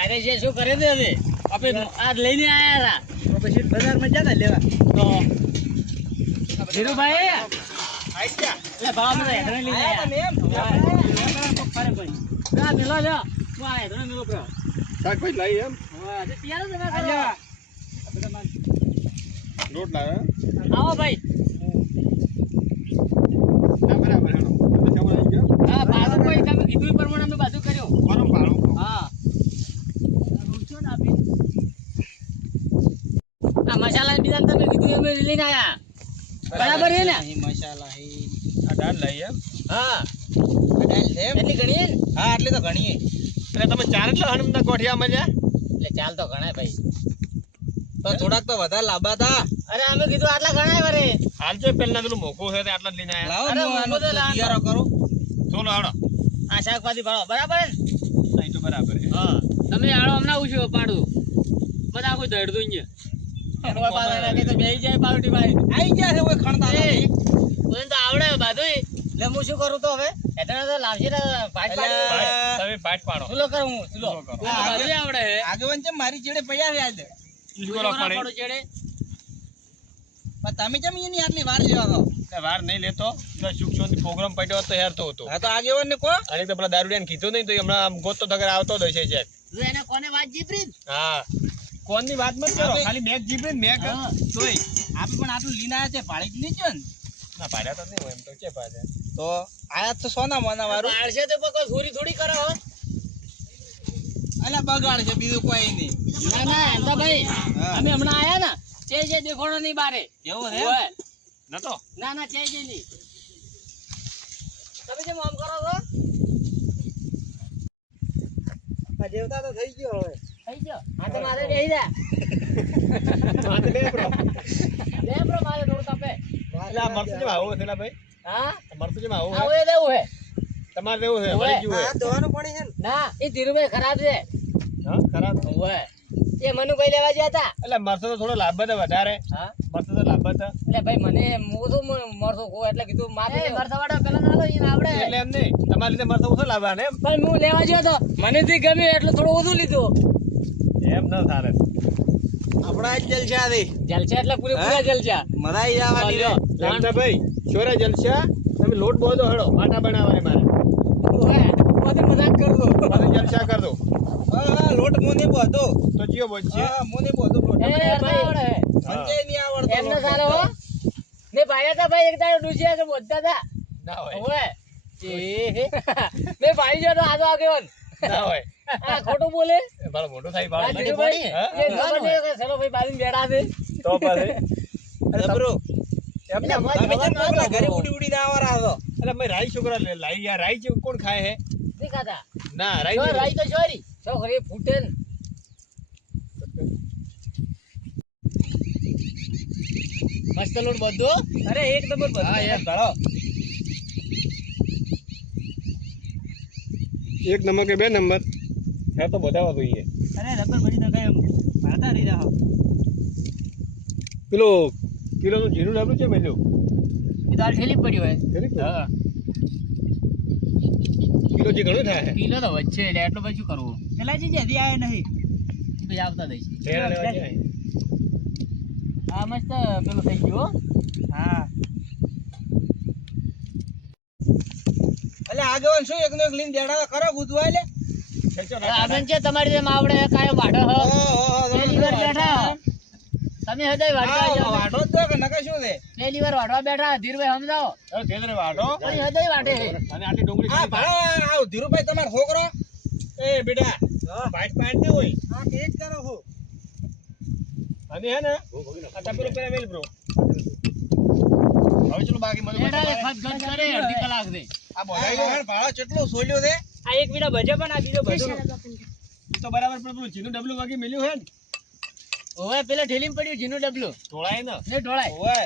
અરે જે શું કરે છે હવે આપણે આ લઈને આયા હતા. તો પછી બજારમાં જતા લેવા? તો ધીરુભાઈ? એટલે ભાવ બધા હેઠળ લઈને ભાઈ જા મેલો લ્યો તું આ હેઠળ મેલો પ્રો શાકભાઈ લઈ એમ? હા તે તૈયાર જ લોટ ના આવો ભાઈ ના બરાબર હેડો તમે જમવા આવી ગયા હા ભાડું કોઈ તમે કીધું એ પ્રમાણે અમે બાજુ કર્યું મારું ભાડું હા રૂચો ને આપી આ મસાલા બીજા તમે લઈને આયા બરાબર છે ને? મસાલા હે આ દાળ એમ? હા. દાળ છે એટલી ગણી હા એટલે તો ગણીએ એટલે તમે ચાર એટલા હણમના ગોઠિયા મજા એટલે ચાલ તો ગણાય ભાઈ. તો થોડાક તો વધારે લાંબા હતા અરે અમે કીધું આટલા ગણાય વરે. હાલ છે પેલા પેલું મોકું છે તે આટલા લઈને આવ્યા અરે, હું આનો લાવો. તૈયારો કરું. ચોલો હાડો આ શાકભાજી ભાડો બરાબર ને? અહીં તો બરાબર હા. તમે આડો હમણાં ઉછો પાડું. બધા આખું દડતું અહીંયા. તો બેસી જાય પાવટી ભાઈ. આઈ ગયા છે ઓય ખણતા એ, તો આવડે બાધું એટલે હું શું કરું તો હવે? એટલે તો લાવશે ને ભાઈ પાડી. તમે પાઠ પાડો. સુલો કરું હું સુલો સુલો કરો. મને તો બાધું આવડે આગેવાન છે મારી ચેડે પડ્યા છે આજે. ઈસકો લો ચેડે. પણ તમે કેમ એની આટલી વાર લેવા દો વાર નહીં લેતો. સુખ શાંતિ પ્રોગ્રામ પડ્યો હતો તો યાર તો હતો. હા તો આગેવાન ને કોઈ અને તો પેલા દારૂડિયાને કીધું નહીં તો હમણાં ગોતો ગોતતો આવતો જ હશે છે એને કોને વાત જીતરી? હા. કોણની વાત મત કરો. ખાલી મેક જીપે ને આપ તોય આપણે પણ આટલું લીન આયા છે પાડી જ નહીં છે ને? ના ભાડા તો નહીં હોય એમ તો કે પાડ્યા તો આયા તો સોના મોના વાળું આળશે તો પકો થોડી થોડી કરો હો. અલ્યા બગાડ છે બીજું કોઈ નહીં. ના ના એમ તો ભાઈ અમે હમણાં આયા ને જે જે દેખોણો નહીં બારે. એવું છે? ઓય. નતો? ના ના જે જે ની તમે જે આમ કરો છો? દેવતા તો થઈ ગયો હવે. થઈ ગયો હા તો મારે બેસી જા. હા તો લે બ્રો લે બ્રો મારે થોડું તપે એટલે આ જેમ આવું છે ભાઈ હા? આ જેમ આવું આવું એ દેવું હે. તમારે જેવું છે ઓવે. વળી ગયું હા. દવાનું પાણી છે ના. એ ધીરુભાઈ ખરાબ છે. છે હા ખરાબ. ઓય એ મનુ ભાઈ લેવા ગયા હતા એટલે મરતો તો થોડો લાભ હતો વધારે. હા? મરતો તો લાભ હતો એટલે ભાઈ મને હું શું મરતો કહું એટલે કીધું મારે મરતા વાળા પેલા ના લો આવડે. એટલે એમ નહીં. તમારી રીતે મરતો ઓછો લાભ ને પણ હું લેવા ગયો તો? મને થી ગમ્યું એટલે થોડું ઓછું લીધું. એમ ન થારે. આપણા જ જલસા દે જલસા એટલે પૂરેપૂરા જલસા મરાઈ જવાની રે એમ ભાઈ છોરા જલસા તમે લોટ બોધો હળો માટા બનાવવાની મારે. પછી મજાક દો પાછું જલસા કર દો. હા લોટ મોને બોધો તો જીઓ બોધશે હા મોને બોધો લોટ. એ ભાઈ સંજય નહીં આવડતો એમને સારો હો. ને ભાઈ હતા ભાઈ એક દાડો ડૂસ્યા છે બોલતા હતા. ના હોય. ઓય એ મે ભાઈ જો તો આજો આગેવન. ના હોય. ખોટું બોલે? મારો મોટો થાય બાળ ધીરુભાઈ હા? એ ખબર નહીં. કે ચલો ભાઈ બાજુ બેડા છે તો પછી. અરે જબરો. એમને અમે જ પેલા ઘરે ઉડી ઉડી ના આવરા હતો એટલે મે રાઈ છોકરા લે લાઈ યાર રાઈ કોણ ખાય હે? નહીં ખાતા ના રાઈ રાઈ તો છોરી છોકરી ફૂટે ને. મસ્ત લોટ બધો? અરે એક નંબર બધો. હા, યાર ભળો એક નંબર કે બે નંબર? હે તો બતાવવા જોઈએ અરે રબર બની ના એમ ભાતા રહી જાઓ પેલો કિલો નું જીરું લાવ્યું છે મેલ્યું? એ તો હાલ ઠેલી પડ્યું હોય. ખરી હા. કિલો જે ઘણું થાય? કિલો તો વચ્ચે એટલે એટલું પછી કરવું. પેલા જે જલ્દી આયા નહીં. પછી આવતા દઈશ. આ મસ્ત પેલું થઈ ગયું હા. એટલે આગેવાન શું એકનો એક લઈને દેડાવા કરો ગુજવા એટલે આનંદ છે તમારી જેમ આવડે કાયો વાડો હો. પહેલી વાર બેઠા તમે હૃદય વાડવા જાઓ. વાડો તો કે નકે શું છે? પહેલી વાર વાઢવા બેઠા ધીરભાઈ સમજાવો. ચાલો ધીરે વાડો વાઢો? પછી હૃદય વાઢે અને આટલી ડુંગળી હા ભાડો આવ. ધીરુભાઈ તમારો છોકરો? એ બેટા પાઇટ પાઇટ ને હોય. હા કે જ કરો હો અને હે ને આ તપેલું પેલા મેલ બ્રો હવે ચલો બાકી મને ખત ગન કરે અડધી કલાકથી આ બોલાઈ ગયો કેટલો સોલ્યો છે? આ એક વીડા ભજે પણ આ બીજો ભજો. તો બરાબર પણ પેલું જીનું ડબલું બાકી મેલ્યું હે ને? હવે પેલા ઠેલીમાં પડ્યું જીનું ડબલું. તોળાય ને? ને ઢોળાય. ઓય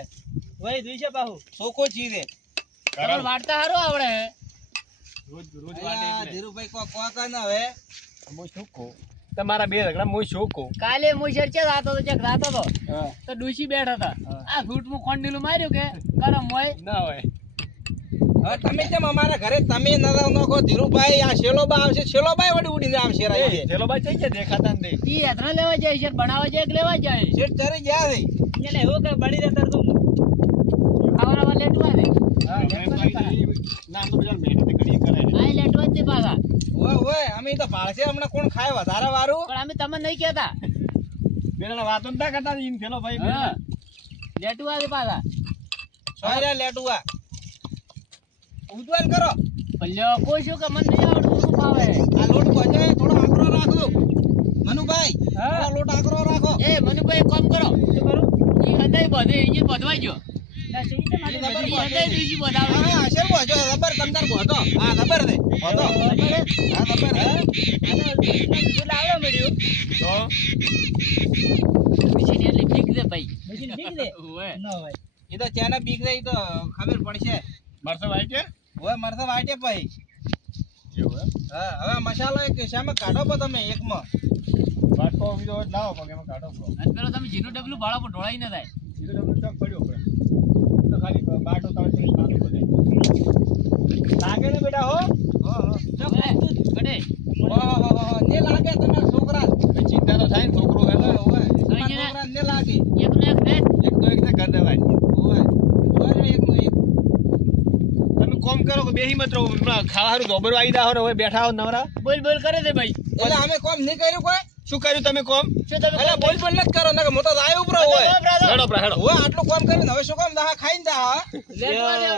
ઓય દુઈશે પાહુ સોકો છી. રે તમારે વાળતા આવડે. રોજ રોજ વાટે એટલે. ધીરુભાઈ કો કો કર ને હવે. હું શું કહું? તમારા બે રગડા હું શું કહું? કાલે હું ચર્ચે રાતો તો ચેક રાતો તો. તો ડુસી બેઠા હતા. આ ફૂટ મુ ખોંડીલું માર્યું કે? કરમ હોય. ના હોય. તમે કેમ અમારા ઘરે તમે ન નખો ધીરુભાઈ આ શેલોબા આવશે. શેલોબાઈ વળી ઉડીને આવશે રાતે. ચલો ભાઈ જઈ છે દેખાતા ને ઈ હેતરા લેવા જાય છે બનાવવા જાય કે લેવા જાય? છે ચરી ગયા રે એટલે એવું કે બળી રહેતા તું. આવા લેટવા દે. નામ તો બજાર મહેનત કરી કરે આ લેટવા જ પાછા. ઓય ઓય અમે તો પાળશે હમણાં કોણ ખાય વધારે વારું? પણ અમે તમને નહીં કહેતા. બેના વાતો ના કરતા ઈન ચલો ભાઈ લેટવા દે પાછા. સોયરા લેટુઆ ઉજવલ કરો. ભલ્યો કોઈ શું કે મને નહીં આવડતું શું ભાવે આ લોટ ભજે થોડો આકરો રાખો. મનુભાઈ હા. લોટ આકરો રાખો. એ મનુભાઈ કામ કરો. શું કરો? એ હદાય બધે ઈ બધવાઈ ગયો. રબર દે ભાઈ. એ તો ચાને બીક દે તો ખબર પડશે. મરસો ભાઈ કે ઓય તો વાટે પછી એવું હા હવે મસાલો એક શામાં કાઢો પો તમે એકમાં. વાટકો બીજો હોય તો લાવો પગે એમાં કાઢો પો અને પેલો તમે જીનું ડબલું ભાડા પર ઢોળાઈ ન થાય જીનો ડબલું ચોક પડ્યો પડે તો ખાલી બાટો તમે કરી કાઢો બધે લાગે ને બેટા હો? હો હો. ઓય, ગડે હો હો હો હો. ને લાગે તમારા છોકરા? ચિંતા તો થાય ને છોકરો હે ઓય ને- છોકરા ને લાગે. એક ને એક એક તો એક ને કર દેવાય ઓય ઓય એકનો એક તમે કોમ કરો કે બેહી મત રહો ખાવાનું ગોબર આવી દા હો ને હવે બેઠા હો નવરા. બોલ બોલ કરે દે ભાઈ. એટલે અમે કોમ નહીં કર્યું કોઈ? શું કર્યું તમે કોમ શું બોલ બોલ નથી કરો નકર મોટો દાય ઉપર હોય હેડો પ્રા હેડો હોય આટલું કોમ કરીને હવે શું કામ દાહા ખાઈને? દે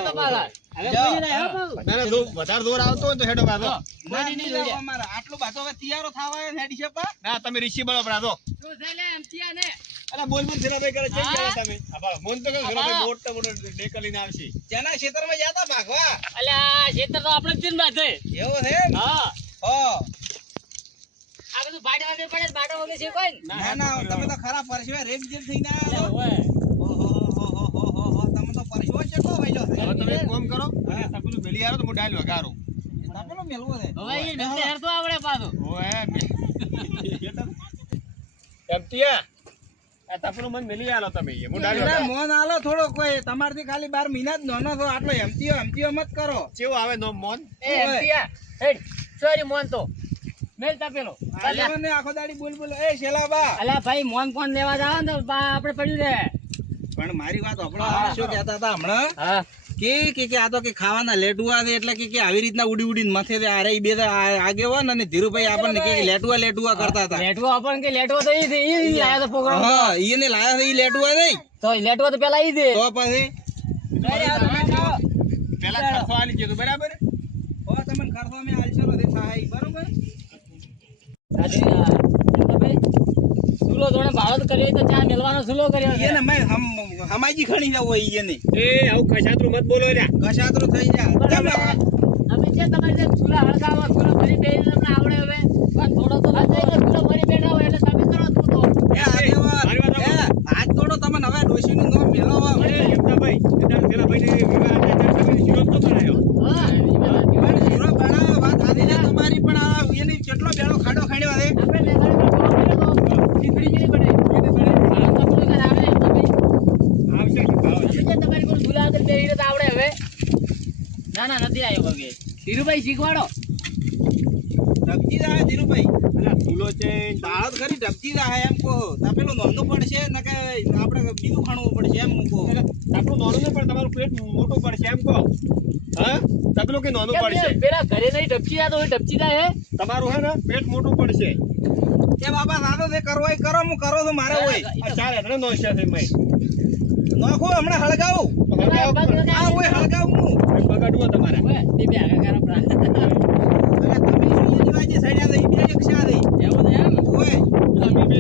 તમારા હવે કોઈ નહીં આવ્યો ના ના વધારે દૂર આવતો હોય તો હેડો પાછો હા. નહીં નહીં લઈ જાઓ લે. અમારે આટલું બધું હવે તૈયારો થવા આવ્યો હેડી છે પા ના તમે ઋષિ બનો પ્રાજો શું છે લે, એમ થયા ને? અલા બોલ બોલ સિરા ભાઈ કરે જઈ હા? તમે હા મોન તો કહો ભાઈ મોટો મોટો ડેકર લઈને આવશે જેના ખેતરમાં જતા ભાગવા અલ્યા, ખેતર તો આપણે જ છે એવો બાધે. એવું છે. હો. આ બધું ભાડે વાગે પડે, ભાડે વાગે છે કોઈ ના. ના તમે તો ખરા પરસેવા રેપ જેમ થઈને અલ્યા, ઓય. છો. ઓહો, હો, હો, હો, હો, હો. તમે તો પરસેવો ચેટલો વાયલો છે? હવે તમે એક કામ કરો. અને મેલી તો હું મેલવો હવે એ આવડે પાછું. આલો તમે હું મોન આલો થોડો કોઈ. તમારથી ખાલી બાર મહિના જ નોનો છો. આટલો એમતીઓ એમતીઓ મત કરો. કેવું આવે નો મોન? એ એમ થયા. હેડ, sorry મોન તો. મેલ તપેલો. અલ્યા, આખો દાડી બોલ બોલ. એ શેલાબા. અલ્યા ભાઈ મોન કોણ લેવા જાવ ને તો આપણે પડ્યું રે. પણ મારી વાત આપણો. શું કહેતા હતા હમણાં? કે કે કે આ તો કે ખાવાના લેટુઆ છે એટલે કે કે આવી રીતના ઉડી ઉડીને માથે આ આરે બે તો આગેવાન અને ધીરુભાઈ આપણને કે લેટવા લેટુઆ લેટુઆ કરતા હતા. લેટવો આપણને કે લેટવો તો ઈ ઈ ઈ તો પ્રોગ્રામ હા ઈને લાયા છે ઈ લેટુઆ નહીં. તો લેટવા તો પેલા ઈ દે તો પછી? પેલા ખર્ચો આલી ગયો તો બરાબર? ઓ તમને ખર્ચો અમે આલશો દે સહાય. બરોબર? સુલો જોડે ભાડો કર્યો તો ચા મેલવાનો સુલો કર્યો છે. ઈને હમ હમાજી ખણી જાવ હોય ઈને એ આવું કશાતરું મત બોલો લ્યા. કશાતરું થઈ જા અમે છે તમારી જેમ સુલા હળગાવો, સુલો ભરી બેસીને તમને આવડે હવે. પણ થોડો તો લાગે એટલે સુલો ભરી બેઠા હોય એટલે તમે કરો તું તો. એ આગેવાન એ હાથ તોડો તમને હવે ડોશીનું નામ મેલો એટલે આગળ બેસીને ખાડો આવડે હવે. ના ના નથી આવ્યો કે ધીરુભાઈ શીખવાડો. ઢબજી જાય ધીરુભાઈ. અલા ફૂલો છે તાળત ખરી ઢબજી જાય એમ કહો. તપેલું નોંધવું પડશે ને કે આપણે બીજું ખાણવું પડશે એમ કહો. આપણું નાનું નહીં પણ તમારું પેટ મોટું પડશે એમ કહો. હા? તકલું કે નાનું કેમ પડશે? પેલા ઘરે નહીં ડપચી જાય તો ડપચી જાય હે. તમારું હે ને પેટ મોટું પડશે. એ બાબા સાદો તે કરવો હોય કરો હું કરો તો મારે હોય. ચાલે ચાર હેઠળ નો છે ભાઈ નાખો હમણાં હળગાવું. આ હોય હળગાવું હું. બગાડવો તમારે. તે બે આગળ કરો પ્રા. તમે શું એની સડ્યા છે? બે એક શા દે એવું છે એમ? હોય. અમે બે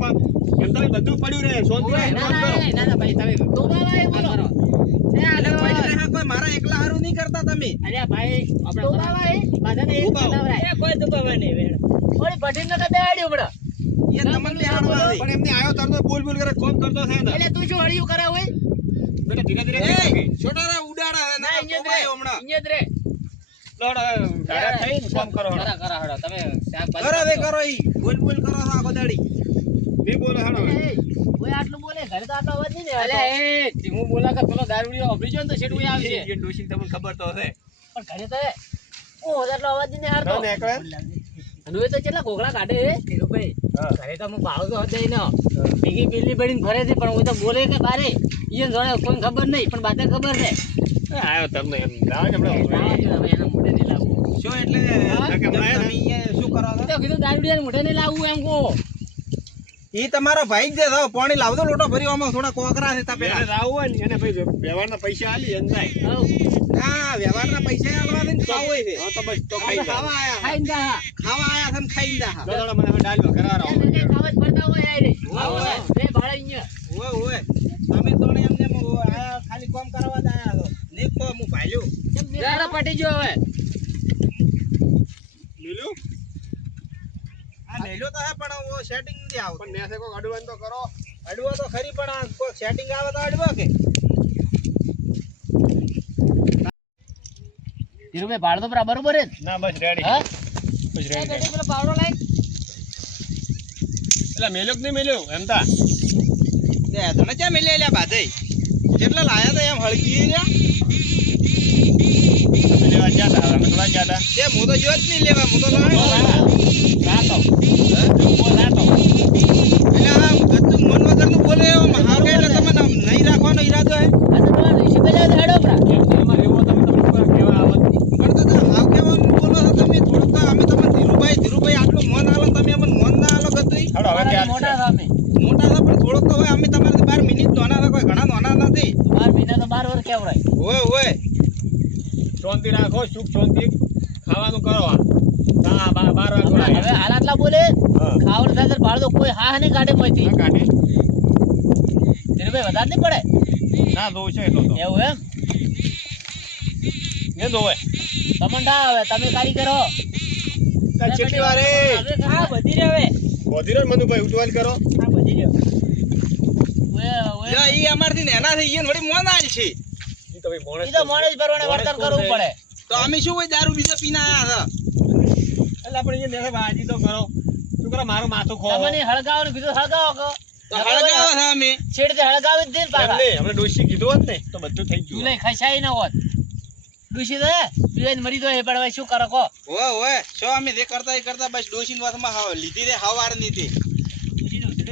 આપણે તમે બધું પડ્યું રહે. શાંતિ ના, ના, ના, ના, ભાઈ, તમે તો બાબા એ બોલો. મારા એકલા હારું નહીં કરતા તમે અરે ભાઈ, તો બાબા એ બધાને એક ઉભાઓ. બનાવરાય. ઓલી ભટીને તો બેહાડ્યું હમણાં. એ તમને બેહાડવા પણ એમને આયો તરતો બોલ બોલ કરે કોમ કરતો થાય ને એટલે તું શું હળિયું કરે હોય? બેટા ધીરે ધીરે છોટા કરે. છોટારા ઉડાડા છે ના, ના અહીંયા જ રે. હમણાં અહીંયા જ રે. લડ, ધારા થઈને કોમ કરો. કરા, કરા, હળો. તમે કરો કાપજો. કરો ઈ બોલ બોલ કરો છો આખો દાડી નહીં બોલો. એ, ઓય આટલું બોલે ઘરે તો આટલો અવાજ નહીં દેવાતો. એ હું બોલા કે પેલો દારૂડિયો અભરી ગયો ને તો શેઠ ઓય આવશે એ ડોશી તમને ખબર તો હશે. પણ ઘરે તો ઓ આટલો અવાજ નહીં હારતો અને તો કેટલા ઘોઘલા કાઢે ધીરુભાઈ ઘરે તો હું ભાવ તો હતો ને ભીગી બિલ્લી પડીને ફરે છે પણ હું તો બોલે કે બારે. ઈ જોડે કોઈ ખબર નહીં પણ બાતે ખબર છે. આવ્યો તમને એમ. લાવો હમણાં. એના મોઢે નહીં લાવવું. શું એટલે? શું કરો છો? તો કીધું દારૂડિયા મોઢે નહીં લાવવું એમ કહો. ઈ તમારો ભાઈ જ દે પાણી લાવજો લોટો ભરી આમાં થોડા કોકરા છે તા પેલા આવું હોય ને એને ભાઈ વ્યવહારના પૈસા આલી એમ જાય હઉ. હા વ્યવહારના પૈસા આલવા દે તો હોય છે. હા તો બસ તો ખાઈ ખાવા આયા ખાઈ જા ખાવા આયા છે ને ખાઈને જા દો દોડો મને હવે ડાલવા કરાવવાનો. એને કઈ ખાવા જ પડતા હોય આય રે. આવો લે ભાડે અહીંયા. ઓય ઓય તમે તોણે એમને ખાલી કામ કરવા જ આયા છો. ને કો હું કેમ મેરા પટી ગયો હવે. આ તો હે પણ ઓ સેટિંગ નથી આવતું. પણ મેસે કોક અડવાન તો કરો. અડવો તો ખરી પણ આ કોઈ સેટિંગ આવે તો અડવો કે? ધીરુભાઈ ભાડો તો બરાબર બરોબર જ. ના બસ રેડી હા? બસ એ રેડી પેલો પાવડો લાય. એટલે મેલ્યો કે નહીં મેલ્યો? એમ તા. તે તને ક્યાં મેલ્યા લ્યા બાધઈ કેટલા લાયા તા એમ હળગી રહ્યા? લેવા ગયા તા અમે થોડા ગયા તા. તે હું તો જો જ નહીં લેવા હું તો લાયો. બાર મહિના તો બાર વર્ષ કેવડાય. ઓય ઓય. શાંતિ રાખો સુખ શાંતિ ખાવાનું કરો આ. હા બાર બાર વાગે હવે આવ્યા. હાલ આટલા બોલે હા ખાવાનું થાય તો ભાડો તો કોઈ હા નહીં કાઢે ના કાઢે. ધીરુભાઈ વધારે નહીં પડે? ના દો છે એટલો તો. એવું એમ? એ દોવે તમને ના આવે તમે કારીગરો કરો. ચેટલી વાર. એ હા વધી રે હવે. વધી રહ્યો મનુભાઈ ઉઠવાલ કરો. હા વધી રે ઓય ઓય. ઈ અમારથી નેના થઈ ગયા ને વળી મોન આલ છે ઈ તો ભાઈ મોણસ ઈ તો મોણસ ભરવાને વર્તન કરવું પડે. તો અમે શું હોય દારૂ બીજો પીને આયા એટલે આપણે અહીંયા નેસે બાજી તો કરો. શું કરો મારું માથું ખો તમને હળગાવાનું કીધું હળગાવો કો તો હળગાવો છે અમે. છેડતે હળગાવી જ દે પાછા. એમને હમણાં ડોશી કીધું હોત ને તો બધું થઈ તું ગયું લઈ ખસાઈ ન હોત. દૂષિત હે પીવાઈને મરી જાય પણ હવે શું કરો કો ઓય ઓય શું અમે જે કરતા એ કરતા બસ ડોશી વાતમાં હાવ લીધી રે હવારની તે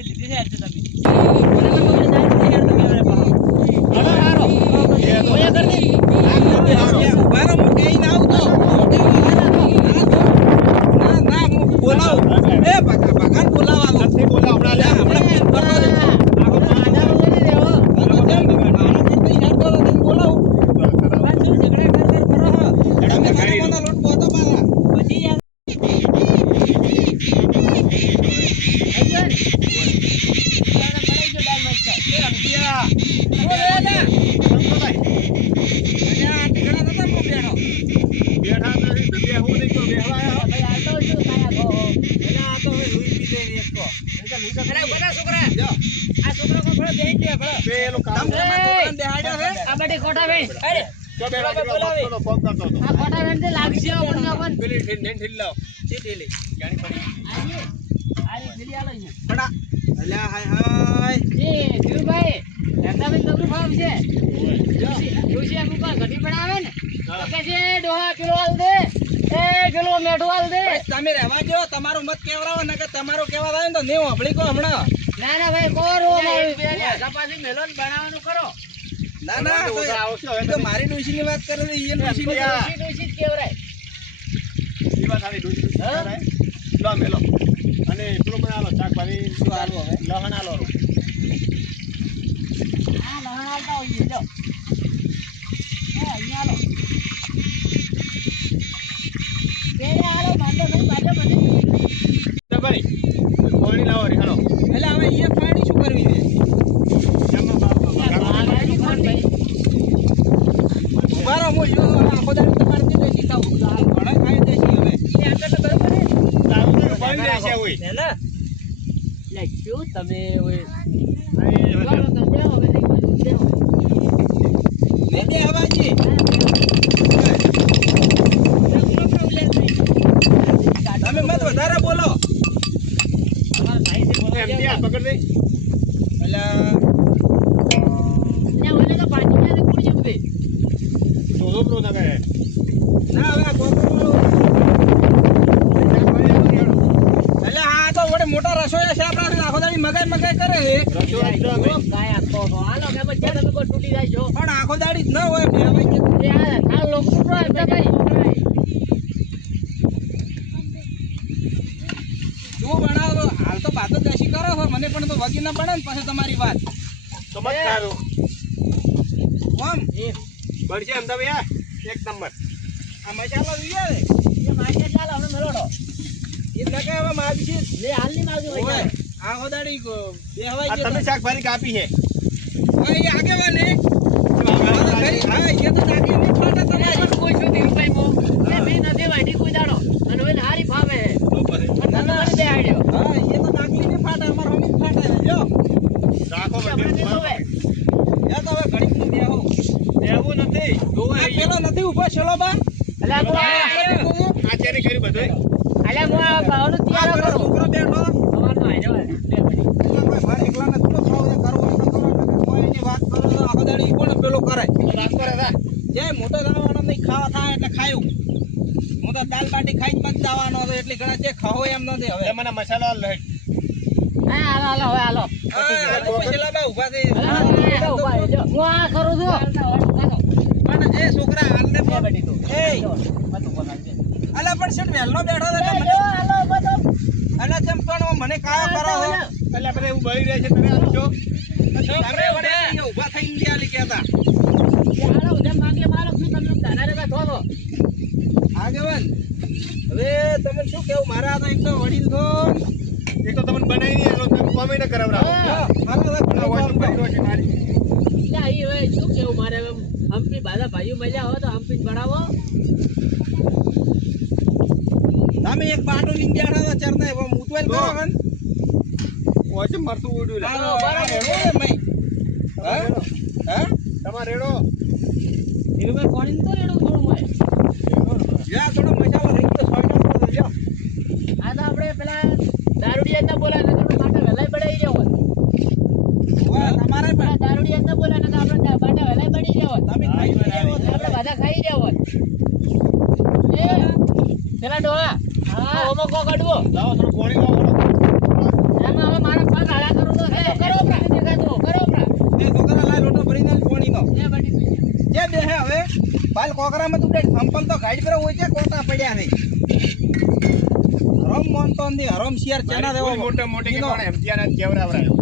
લીધી છે આજે તમે હળો હારો. ઓય કર દે. ઊભા રહો, હું કહીને આવું તો. હું કહીને આવું. ના, ના, હું બોલાવું. એ, ભગા- ભગાને બોલાવવાનો. નથી બોલા હમણાં લે હમણાં ફોન કરતો હતો. આધારો લઈ લેવો. હાલો, જેમ માણસ કેટલી હેડતો હતો, તેને બોલાવું. બસ શું ઝઘડા કર કર કરો હો. તમે ખાનામાં લોટ પહોંચો પાછા. પછી યાર. આઈ ગયો ને? તારે પડાઈ ગયો દાલ મરચાં. એ અંતિયા ઓ દાદા. સંતોભાઈ અને આ ટીકડા નતા બહુ બેઠો. બેઠા નથી તો બેહવું નહીં તો બેહવા આવ્યા. ભાઈ આ તો શું ખાયા ખો હો. એટલે આ તો હવે રૂઈ પી જાય ને એક તો. અરે બધા છોકરા લ્યો, આ છોકરો કો ભળો બેહી ગયો ભળો પેલું કામ તમે તમારા છોકરાને બેહાડ્યો છે? આ બધી ખોટા બેન અરે તો બેઠા કેટલો મસ્તનો ફોન કરતો હતો. આ ખોટા બેન તે લાગશે આપણને આપણને પેલી ઠીલ- ઠીલ- ઠીલ લાવો. શી ઢીલી? જાણી પડી. આઈએ આલી ફેરી આલો અહીંયા પણ હાય, હાય. એ ધીરુભાઈ ધંધામાં નબળું ભાવ છે? ડોશી ડોશી અમુક વાર ઘટી બનાવે ને? તો કે છે ડોહા કિલો હાલ દે. એ પેલો મેઠો હાલ દે. તમે રહેવા જો તમારો મત કેવડાવો? ને કે તમારો કેવા થાય ને તો નેવું હંભળી કહો હમણાં. ના ના ભાઈ કોરો મારું પાછી મેલોન બનાવવાનું કરો. ના ના તો ઓછા આવશે હવે તો મારી ડોશીની વાત કરે ઈ ડોશીની યા. ડોશી ડોશી કેવરાય. ઈ વાત આવી ડોશી. હા? લો મેલો. અને પેલું મને આલો શાકભાજી લહણ આલો આવતા હોઈએ જો અહીંયા નહીં લાવો હાલો. એટલે હવે પાણી શું કરવી રહો હું યો આખો દાડો તમારે તે દેશી ખાવું ઘણા ખાઈ તમે ઓય અહીં હવે ચાલો તમે બેહો, હવે નહીં કોઈ દૂધ દેવો. ને દે હવાજી તમે મત વધારે બોલો અમારા ભાઈ છે, બોલો એમ ત્યાં પકડ દે. એટલે ના હવે આ કોકરો એટલે હા તો વડે મોટા રસોઈયા છે આપણા આખો દાડી મગાઈ મગાઈ કરે છે. જો કાંઈ આપતો હાલો કે પછી તમે તૂટી જાય છો. પણ આખો દાડી જ ન હોય. શું બનાવો તો હાલ તો બાતો દેશી કરો છો. મને પણ તો વગી ના પડે ને પછી તમારી વાત. ચમત્કારો ઓમ બળશે અમદાવાદ એક નંબર આ મસાલો જોઈએ ને એ માગે ચાલ આપણે મેળોડો એ લગે હવે માગી છે લે હાલની માગજો હોય આ હોદાડી દાડી કો- બે હવાઈ તમે. શાકભાજી કાપી છે ઓય એ આગે વાલે હા તો ખરી. હા એ તો નાખી નહીં ફાટે અરે તમારે કોઈ શું ધીરુભાઈ મો? એ મેં નથી વાઢી કોઈ દાડો. અને હવે હારી ફાવે છે. અને તમે મને હા એ તો નાખી નહીં ફાટે અમાર હમી ફાટે જો રાખો. એ તો હવે નું નથી. આ પેલો નથી ઊભો છેલો બા અલા હું આ- આ ચેને કર્યું બધું હું? આ ભાવનું તૈયાર પેલો છોકરો બેઠો તમારનો આયરો હે. એટલે કોઈ મારે એકલાને થોડો ખાવ કરવો હોય તો કરો, નકર કોઈની વાત કરો તો આખો દાડી કોણ પેલો કરે. રાખો રે રા. જે મોટો દાવાનો નહીં ખાવા થાય એટલે ખાયું. હું તો દાલ બાટી ખાઈ જ મત જવાનો હતો એટલે ઘણા જે ખાવો એમ નથી હવે. એ મને મસાલો આલ લે. હા, હાલો હાલો હવે હાલો થઈ. ઊભા રહેજો. હું આ કરું છું. પણ જે છોકરા હાલને બે બધી તું. બોલાવજે. અલા પણ શેઠ વહેલો બેઠો હતો એ જો, મને હાલો, બધું. અલા જેમ પણ મને કાયા કરો હો એટલે આપણે એવું બળી રહે છે તમે આમ છો. તમે વડે ઊભા થઈને ગયા લી કહેતા. એ હાલો, જેમ માગે મારો શું તમને આમ ધાના રેતા થો તો. આગેવાન, હવે તમે શું કેવું? મારા આ તો એક તો વડીલ તો એક તો તમને બનાવી નહીં આલો તમે કોમે ન કરાવરાવો મારા તો મશીન વોશિંગ મારી. શું કેવું મારે હમ્પી બધા ભાઈઓ મળ્યા હોય તો હમ્પી ભણાવો તમે એક પાટો લઈને બેઠા હતા ચરને એવો ઉતવાલ કરો હન. વોશિંગ મરતું ઉડ્યું લે. હા? હા? તમારે રેડો ધીરુભાઈ પાણી તો રેડો થોડું માય યા થોડો મસાલો રહી ગયો સોયનો થોડો લ્યો. આ તો આપણે પેલા દારૂડિયા ના બોલાય નકર તો માટે વહેલાય બળાઈ રહ્યો હોત. વાહ, તમારે પણ પેલા દારૂડિયા ના બોલાય નકર આપણે દા- બાટા વહેલાય બળી રહ્યા હોત. તમે ખાઈ પી રહ્યા હો તો. આપણે બધા ખાઈ રહ્યા હોત. એ, પેલા ડોહા હા ઓમો કોક અડવો લાવો થોડું પાણી લાવો એમાં હવે મારા પગ હાડા કરું તો છે. કરો પ્રા. દેખાતું. કરો પ્રા. એ છોકરા લાય લોટો ભરીને આલ પોણીનો. લે બટી પી. જે બેહે હવે બાલ કોકરામાં તું સંપલ તો ગાઈડ પર હોય છે કોટા પડ્યા નહીં હરમ મોનતો નથી હરમ શિયાર ચેના દેવો મોટે મોટા કે ઈનો. કોણે એમજીઆર ના કેવરાવરાયો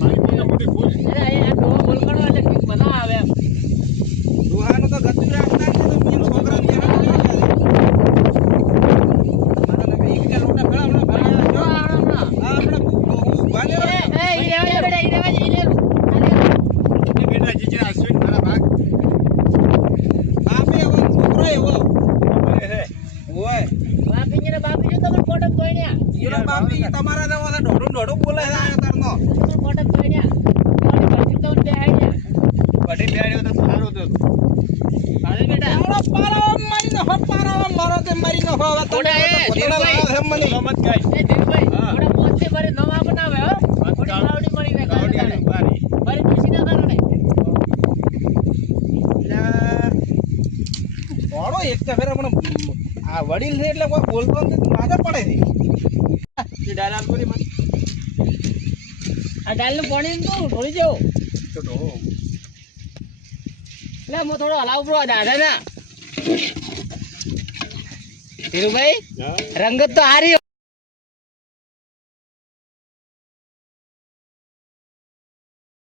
મારી મોટા મોટી ભૂલ એ આ ડોહો બોલકણો એટલે કંઈક મજા આવે એમ. દુહાનું તો ગતું રાખતા નથી તો બીજા છોકરા ને બેહાડી રાખે છે. મારા નામે એક કે લોટા ભેળા હમણાં ભરાયા જો છો. આ હમણાં. આ આપણે ઊભા ને એ, એ, ઈ રહેવા દે બેટા, ઈ રહેવા દે, ઈ લે. આ લે. એ બેટા જીજે અશ્વિન મારા ભાગ બાપે એવો છોકરો એવો મને છે ઓય બાપીજી ને બાપીજી તો પણ કોટક તોડ્યા. ઈનો બાપી તમારા દેવો છે ઢોઢું ઢોઢું બોલે છે આ તારનો તો પણ કોટક તોડ્યા. તો પછી તો બેહાડ્યા. બધી બેડ્યો તો સારું હતું હાલે બેટા. પારો પારો મારી નો પારો મારો તે મારી નો હવે તમે થોડા એ, તો પોતાના ધીરુભાઈ. લાયા છે મને સલામત ગાય એ ધીરુભાઈ, હા. થોડા મોજથી મારી નવા બનાવે, હો. થોડી ચાલો. કાવડી મળી રહે કાલે ગાવડિયાની કાલે. બારી. મારી ખુશીના કારણે. ઓળો એક તો ફેર હમણાં આ વડીલ છે એટલે કોઈ બોલતો નથી માથે પડે છે. એ ડાયલ આલ કરી મને આ દાલનું પાણી તો ઢોળી જેવું. તો ઢોળો. લે, હું થોડો હલાવું પડો દાદા ના ધીરુભાઈ રંગત તો હારી